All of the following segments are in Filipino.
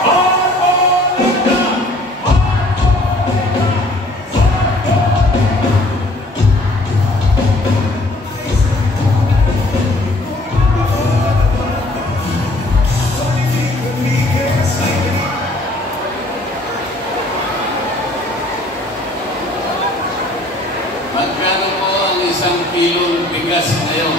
Magkano po ang 1 kilong bigas ngayon?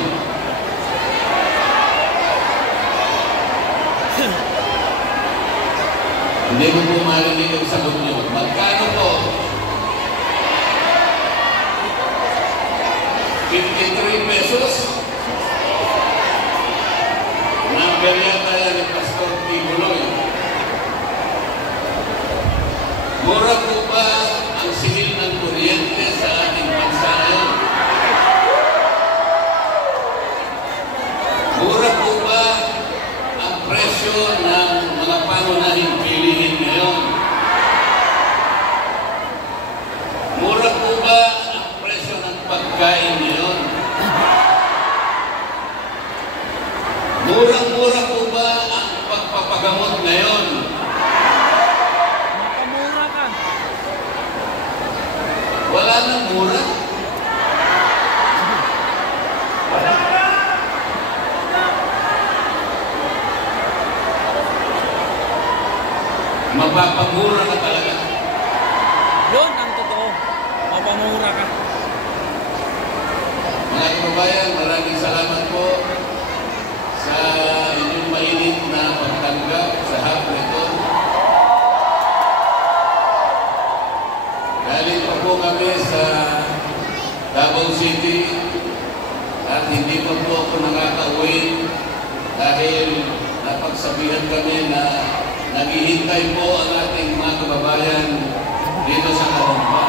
Hindi mo po marinig ang sagot niyo. Magkano po? 53 pesos? Number yata yan ni Pastor Tibuloy. Mura po ba ang singil ng kuryente sa ating bansa ngayon? Mura po ba ang presyo ng mga pangunahing bilihin ngayon? Mura po ba ang presyo ng pagkain ngayon? Murang-mura po ba ang pagpapagamot ngayon? Makamura ka. Wala nang mura. Mapapamura ka talaga. Yun ang totoo. Mapamura ka. Mga kababayan, maraming salamat po sa inyong mainit na pagtanggap sa hapon ito. Galing pa po kami sa Davao City at hindi pa po ako nakaka-uwi dahil napagsabihan kami na naghihintay po ang ating mga kababayan dito sa Karumpa.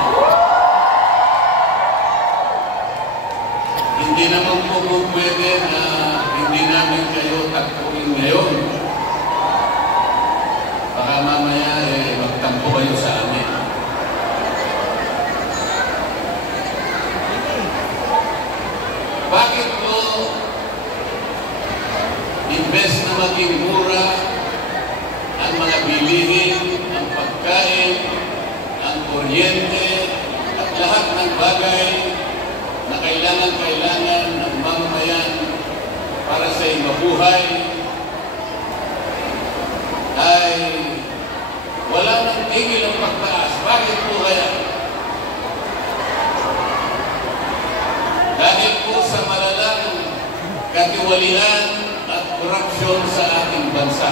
Hindi naman po pwede na hindi namin kayo tagpuin ngayon. Baka mamaya magtampo kayo sa amin. Bakit po imbes na maging mura ang mga bilihin, ang pagkain, ang kuryente, at lahat ng bagay na kailangan ng mamamayan para sa mabuhay, ay wala nang tigil ang pagtaas. Bakit po kaya? Dahil po sa malalang katiwalian at korupsyon sa ating bansa.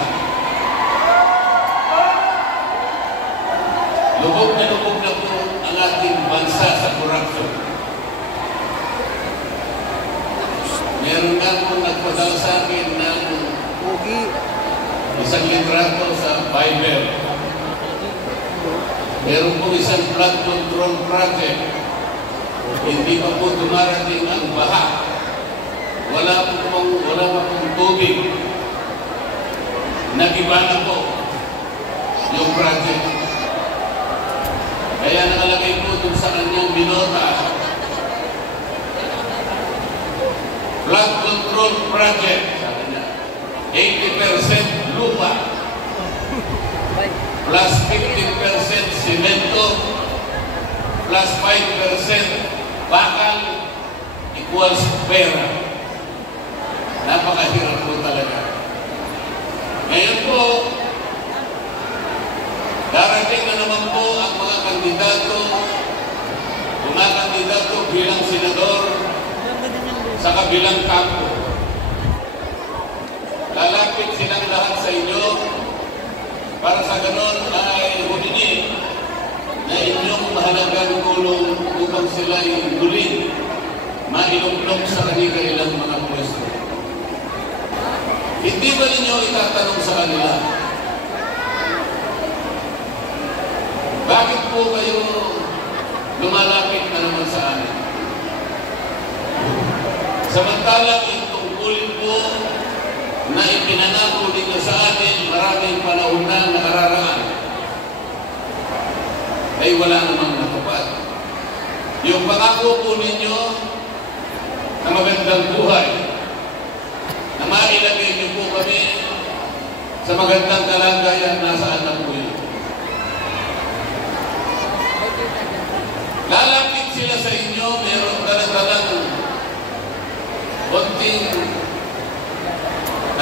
Lubog na po ang ating bansa sa korupsyon. Meron nga po nagpadala sa akin ng isang litrato sa Bible. Meron po isang flood control project. Hindi pa po dumarating ang baha. Wala pa pong tubig. Nagiba na po yung project. Kaya nakalagay po dun sa kanyang binota, flood control project, sabi niya, 80% lupa, plus 15% simento, plus 5% bakal, equals pera. Napakahirap po talaga. Ngayon po, darating na naman po ang mga kandidato bilang senador sa kabilang kampo. Lalapit silang lahat sa inyo para sa ganon ay humingi na inyong mahalagang tulong upang sila yung muli mailumlong sa kanilang mga pwesto. Hindi ba ninyo itatanong sa kanila, bakit po kayo lumalapit na naman sa amin? Samantalang yung tungkulin po na ipinangako ninyo sa atin maraming panahon na nakararaan ay wala namang natupad. Yung pangako po ninyo na magandang buhay, na mailagay niyo po kami sa magandang kalagayan, nasaan na po yun? Lalapit sila sa inyo, meron dalang konting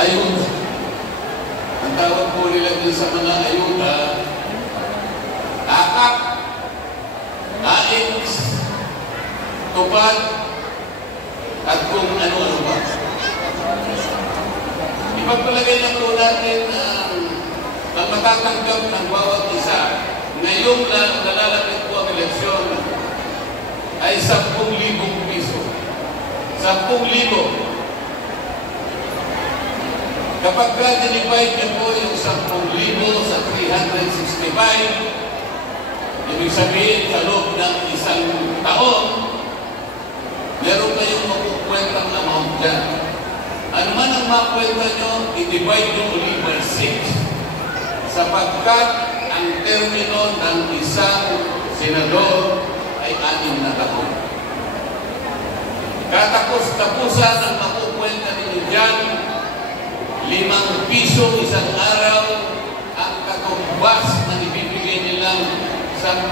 ayuda. Ang tawag po nila din sa mga ayuda, akap, AX, tupad, at kung ano-ano ba. Ipagpalagay na po natin ang matatanggap ng bawat isa. Ngayong nalalapit po ang eleksyon ay 10,000 piso. 10,000. Kapag ka-divide niyo po yung 10,000 sa 365, ibig sabihin sa loob ng isang taon, meron kayong makukwentang amount dyan. Ano man ang makwenta nyo, i-divide nyo ulit by 6. Sapagkat ang termino ng isang senador ay 6 na taon. Katapos-tapusan ang makukwenta ninyo dyan, 5 piso isang araw ang katumbas na ibibigay nilang 10,000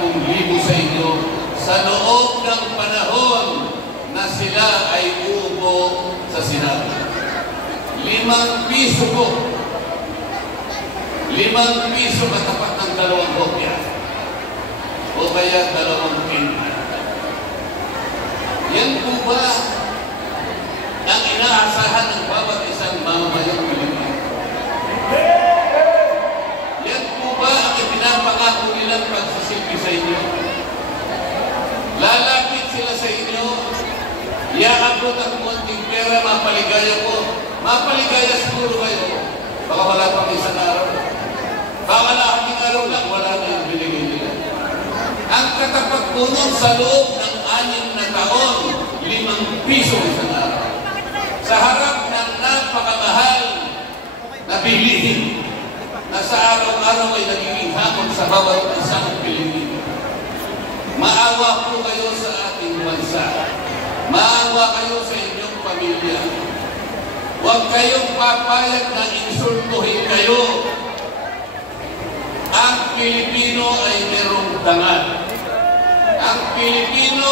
sa inyo sa loob ng panahon na sila ay uupo sa Senado. 5 piso po. 5 piso katapat ng 2 kopya. O kaya 2 kinta. Yan po ba ang inaasahan ng bawat isang mamamayang Pilipino? Yan po ba ang ipinapangako nilang pagsisilbi sa inyo? Lalapit sila sa inyo, iaabot ang konting pera, mapaligaya po. Mapaligaya siguro kayo. Baka wala pang isang araw. Baka lahating araw lang, wala na yung binigay nila. Ang katapat po nun sa loob ng 6 na taon, 5 piso isang araw. Sa harap ng napakamahal na bilihin na sa araw-araw ay nagiging hamon sa bawat isang Pilipino. Maawa po kayo sa ating bansa. Maawa kayo sa inyong pamilya. Huwag kayong papayag na insultuhin kayo. Ang Pilipino ay merong dangal. Ang Pilipino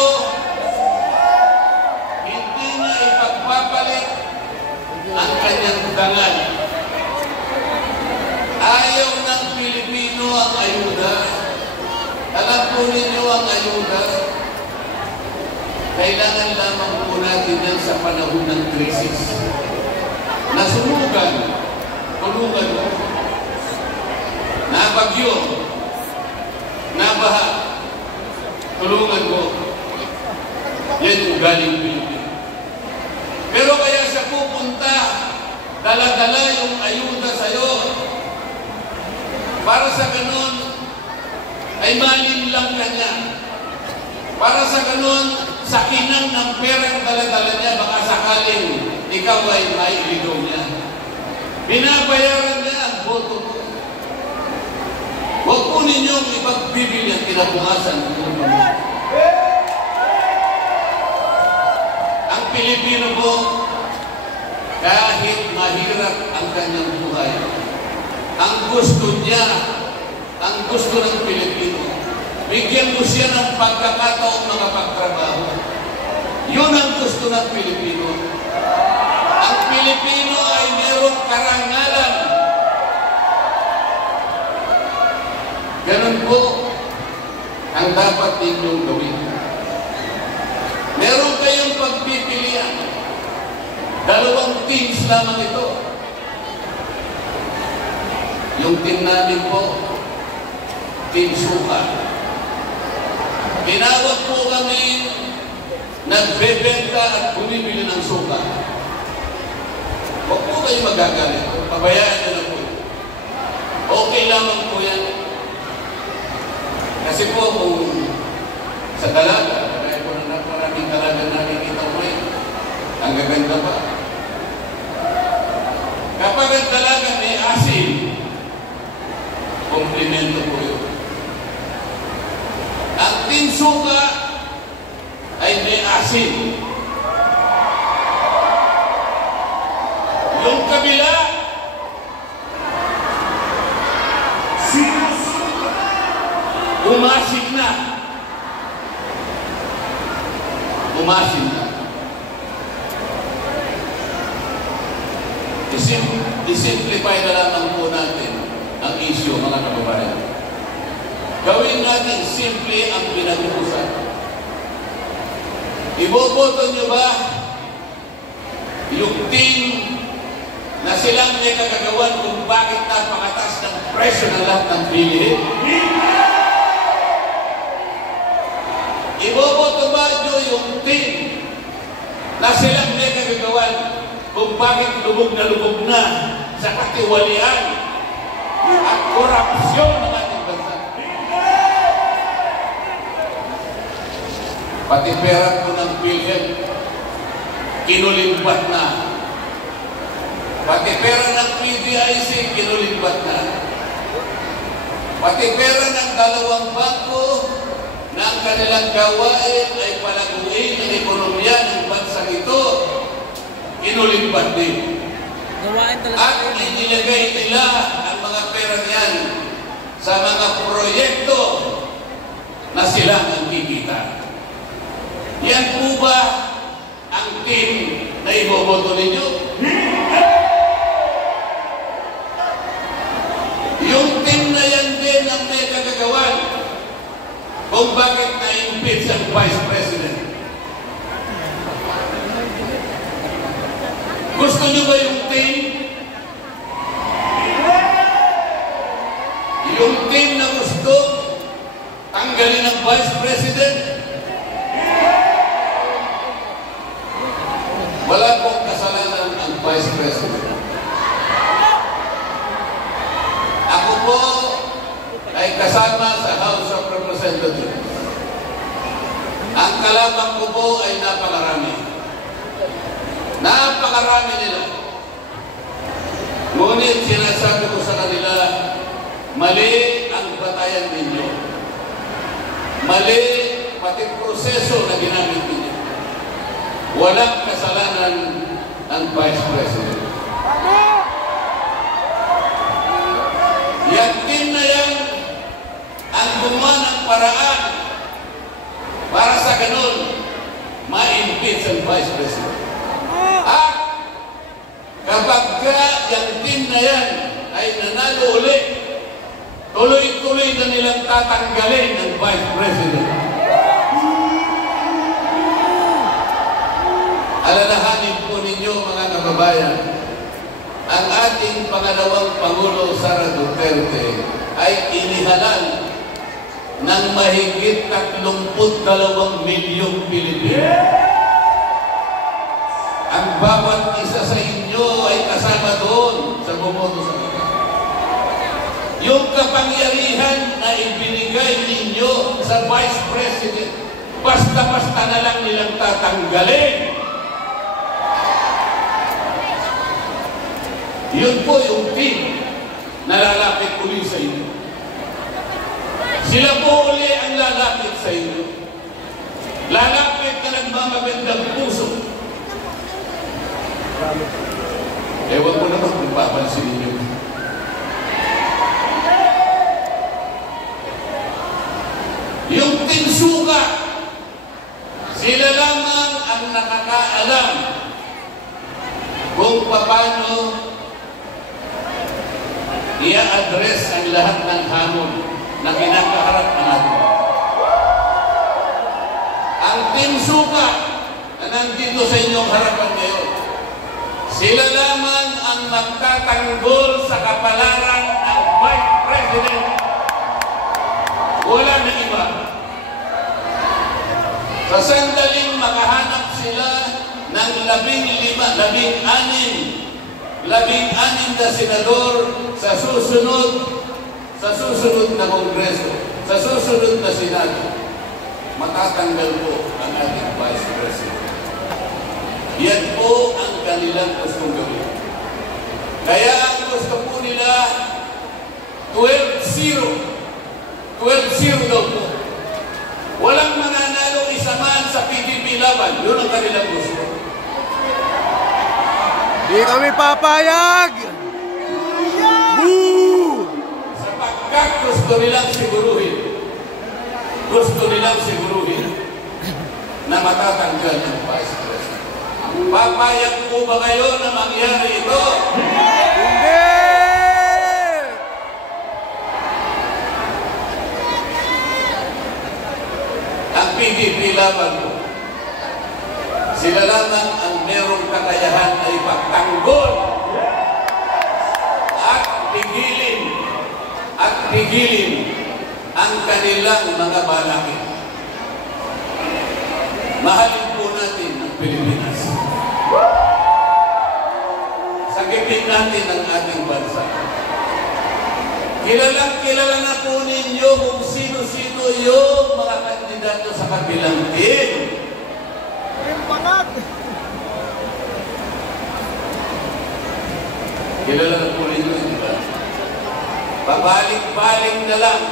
hindi na ipagpapalit ang kanyang dangal. Ayaw ng Pilipino ang ayuda. Alam po ninyo ang ayuda. Kailangan lamang po natin yan sa panahon ng krisis. Nasunugan, tulungan mo. Nabagyo, nabaha, tulungan mo. Yan yung galing Pilipino. Pero kaya siya pupunta, dala-dala yung ayuda sa'yo. Para sa ganun, ay malinlang ka niya. Para sa ganun, sa kinang ng perang dala-dala niya, baka sakaling ikaw ay mailigaw niya. Binabayaran niya ang boto mo. Huwag po ninyong ipagbibili ang kinabukasan ng boto mo. Ang Pilipino po, kahit mahirap ang kanyang buhay, ang gusto niya, ang gusto ng Pilipino, bigyan mo siya ng pagkakataong makapagtrabaho. Yun ang gusto ng Pilipino. Ang Pilipino ay mayroong karangalan. Ganun po ang dapat ninyong gawin. Meron kayong pagpipilian. 2 teams lamang ito. Yung team namin po, Team Suka. Tinawag po kami nagbebenta at bumibili ng suka. Huwag po kayo magagalit. Pabayaan nyo na po. Okay lamang po yan. Kasi po kung sa dalaga, kaya po na maraming dalaga nakikita mo eh, ang gaganda pa. Kapag ang dalaga may asin, komplimento po yun. Ang Team Suka ay may asin. Yung kabila, Umasin na. Umasin na. I-simplify na lamang po natin ang issue, mga kababayan. Gawin natin simple ang pinag-uusapan. Iboboto nyo ba yung team na silang may kagagawan kung bakit napakataas ng presyo ng lahat ng bilihin? Iboboto ba nyo yung team na silang may kagagawan kung bakit lubog na sa katiwalian at korupsyon ng ating bansa? Pati pera po ng PhilHealth, kinulimbat na. Pati pera ng PDIC, kinulimbat na. Pati pera ng dalawang bangko na ang kanilang gawain ay palaguin ang ekonomiya ng bansang ito, kinulimbat din. At inilagay nila ang mga pera niyan sa mga proyekto na sila ang kikita. Yan po ba ang team na iboboto ninyo? Yung team na yan din ang may kagagawan kung bakit na-impeach ang Vice President. Gusto nyo ba yung team? Yung team na gusto tanggalin ang Vice President? Wala pong kasalanan ang Vice President. Ako po ay kasama sa House of Representatives. Ang kalaban ko po ay napakarami. Napakarami nila. Ngunit sinasabi ko sa kanila, mali ang batayan ninyo. Mali pati proseso na ginamit ninyo. Walang kasalanan ang Vice President. Yan din na yan ang gumawa ng paraan para sa ganun ma-impeach ang Vice President. At kapag yung team na yan ay nanalo ulit, tuloy-tuloy na nilang tatanggalin ang Vice President. Alalahanin po ninyo, mga kababayan, ang ating pangalawang Pangulo Sara Duterte ay inihalal ng mahigit 32 milyong Pilipino. Ang bawat isa sa inyo ay kasama doon sa bumoto sa kanya. Yung kapangyarihan na ibinigay ninyo sa Vice President, basta-basta na lang nilang tatanggalin. Yun po yung team na lalapit uli sa inyo. Sila po uli ang lalapit sa inyo. Lalapit na nagmamagandang puso. Ewan ko naman kung papansin ninyo. Yung team suka, sila lamang ang nakakaalam kung paano i-address ang lahat ng hamon na kinakaharap ng atin. Ang team suka na nandito sa inyong harapan ngayon, sila lamang ang magtatanggol sa kapalaran ng Vice President. Wala na iba. Sa sandaling makahanap sila ng 16 na senador sa susunod na Kongreso, sa susunod na Senado, matatanggal po ang ating Vice President. Yan po ang kanilang gustong gawin. Kaya ang gusto po nila, 12-0. 12-0 daw po. Walang mananalo isa man sa PDP laban. Yun ang kanilang gusto. Di kami papayag! Boo! Sapagkat gusto nilang siguruhin gusto nilang siguruhin na matatanggal ng Vice President. Papayag po ba kayo na mangyari ito? Hindi! Ang PDP laban po, sila lamang ang merong kakayahan na ipagtanggol at pigilin ang kanilang mga balakid. Mahalin po natin ang Pilipinas. Sagipin natin ang ating bansa. Kilala na po ninyo kung sino-sino yung mga kandidato sa kabilang team. Kilala na po ninyo, di ba? Babalik-balik na lang.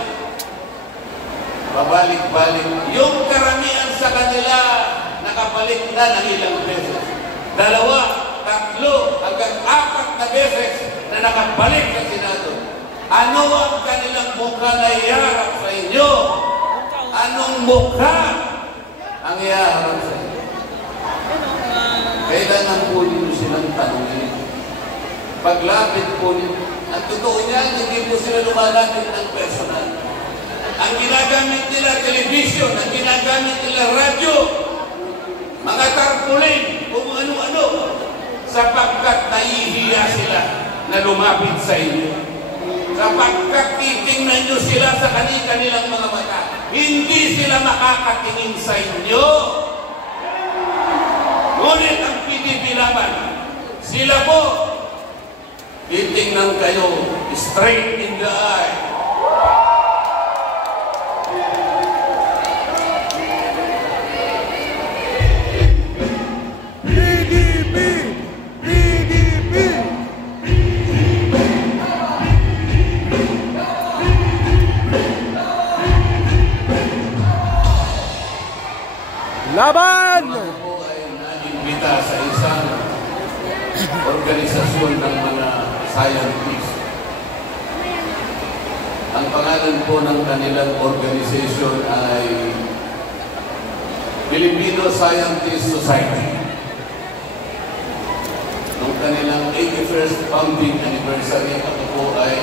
Babalik-balik. Yung karamihan sa kanila, nakabalik na ng ilang beses. 2, 3, hanggang 4 na beses na nakabalik sa Senado. Ano ang kanilang mukha na iharap sa inyo? Anong mukha ang iharap sa inyo? Kailangan po ninyo silang tanongin. Paglapit po ninyo, ang totoo niyan, hindi po sila lumalapit ng personal. Ang ginagamit nila television, ang ginagamit nila radyo, mga tarpaulin, kung ano-ano, sapagkat nahihiya sila na lumapit sa inyo. Sapagkat titingnan nyo sila sa kanilang mga mata, hindi sila makakatingin sa inyo. Ngunit ang PDP laban, sila po, titingnan kayo straight in the eye. PDP! PDP! Laban! Ako po ay naimbita sa isang organisasyon ng mga scientists. Ang pangalan po ng kanilang organization ay Filipino Scientist Society. Noong kanilang 81st founding anniversary, ako po ay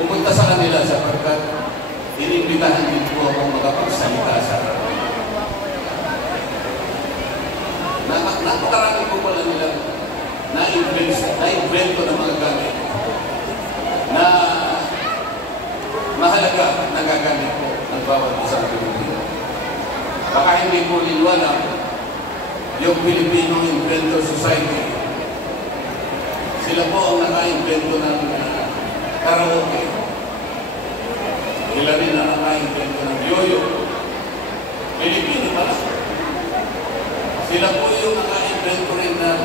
pumunta sa kanila sapagkat inimbitahan din po akong makapagsalita sa kanila. Napakarami po pala nilang na-invento ng mga gamit na mahalaga na gagamit po ng bawat isang Pilipino. Baka hindi po nilwala yung Filipino Inventor Society. Sila po ang naka-invento ng karaoke. Sila rin ang naka-invento ng yoyo. Pilipino pala. Sila po yung naka-invento rin ng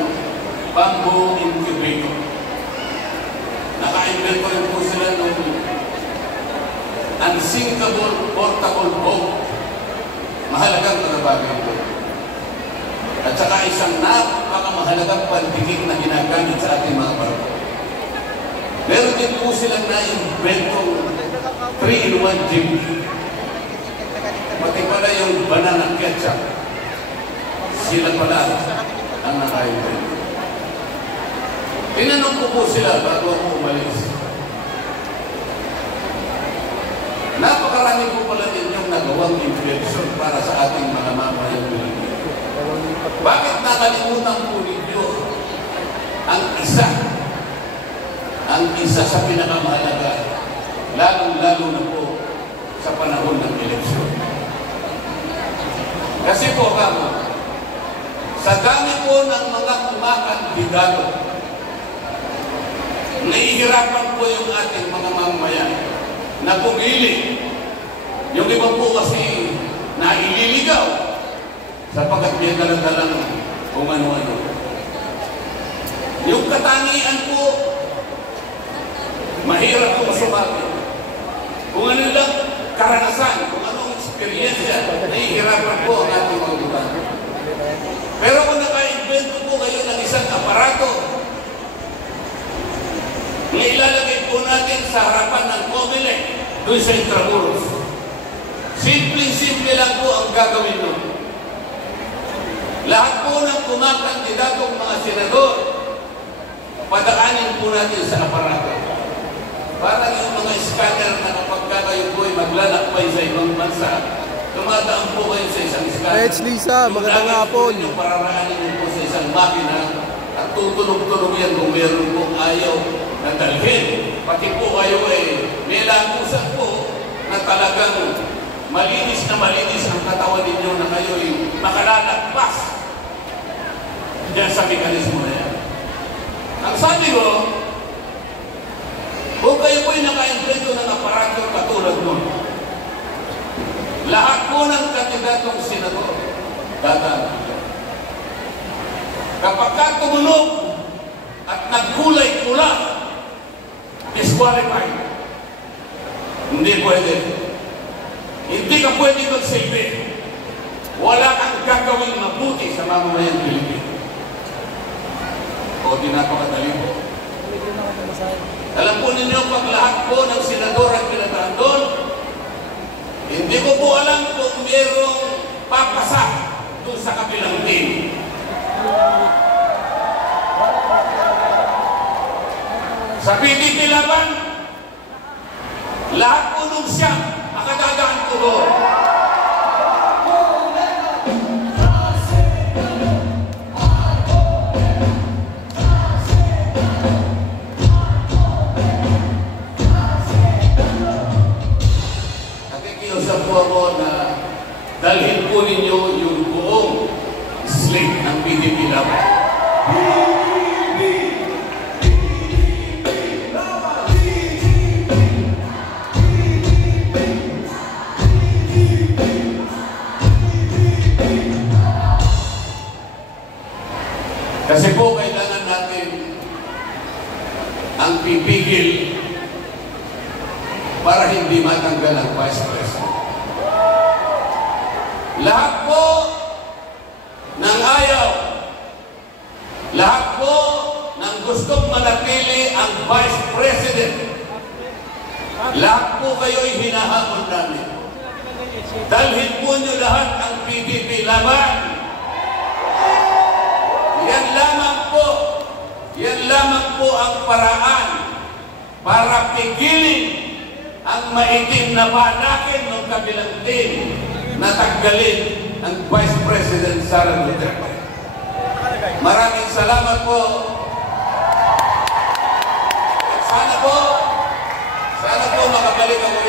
bamboo incubator. Naka-invento rin po sila ng unsinkable portable boat. Mahalagang karabagay po. At saka isang napakamahalagang pantigig na ginagamit sa ating mga barko. Meron din po silang na-inventong 3-in-1 gym. Pati pala yung banana ketchup. Sila pala ang naka-invento. Tinanong ko po sila bago ako umalis. Napakarami po pala ninyong nagawang invention para sa ating mga mamayang Pilipino. Bakit nakalimutan po ninyo ang isa sa pinakamahalaga, lalong-lalo na po sa panahon ng eleksyon? Kasi po kamo, sa dami po ng mga kumakandidato, nahihirapan po yung ating mga mamamayan na pumili. Yung iba po kasi naililigaw sapagkat may dalang-dalang kung ano-ano. Yung katangian po, mahirap po masumagi. Kung ano lang karanasan, kung anong experience, nahihirapan po ang ating mga buwan. Pero kung naka-invento po kayo ng isang aparato na ilalagay po natin sa harapan ng Comelec, doon sa Intramuros, Simple-simple lang po ang gagawin nun. Lahat po ng kumakandidatong mga senador, padaanin po natin sa aparato. Para yung mga scanner na kapag kayo po ay maglalakbay sa ibang bansa, tumadaan po kayo sa isang scanner. Reds Lisa, magandang hapon. Yung pararaanin po sa isang makina at tutunog-tunog yan kung meron pong ayaw na dalhin. Pati po kayo may lagusan po na talagang malinis ang katawan ninyo na kayo ay makalalagpas diyan sa mekanismo na yan. Ang sabi ko, kung kayo po ay naka-impleto ng aparato katulad nun, lahat po ng kandidatong senador, dadaan. Kapag ka tumulog at nagkulay-kula, disqualified. Hindi pwede. Hindi ka pwede magsilbi. Wala kang gagawin mabuti sa mamamayang Pilipino. O di napakadali po. Alam po ninyo, pag lahat po ng senador ang pinataan doon, hindi ko po alam kung mayroong papasa doon sa kabilang team. Sa PDP laban, lahat po nung siya makadadaan po doon. Nakikiusap po ako na dalhin po ninyo yung buong slate ng PDP laban. Kasi po kailangan natin ang pipigil para hindi matanggal ang Vice President. Lahat po ng ayaw, lahat po ng gustong manatili ang Vice President, lahat po kayo'y hinahamon namin. Dalhin po nyo lahat ang PDP laban. Yan lamang po ang paraan para pigilin ang maitim na panakin ng kabilang team na tanggalin ang Vice President Sara Duterte. Maraming salamat po. At sana po makabalik ako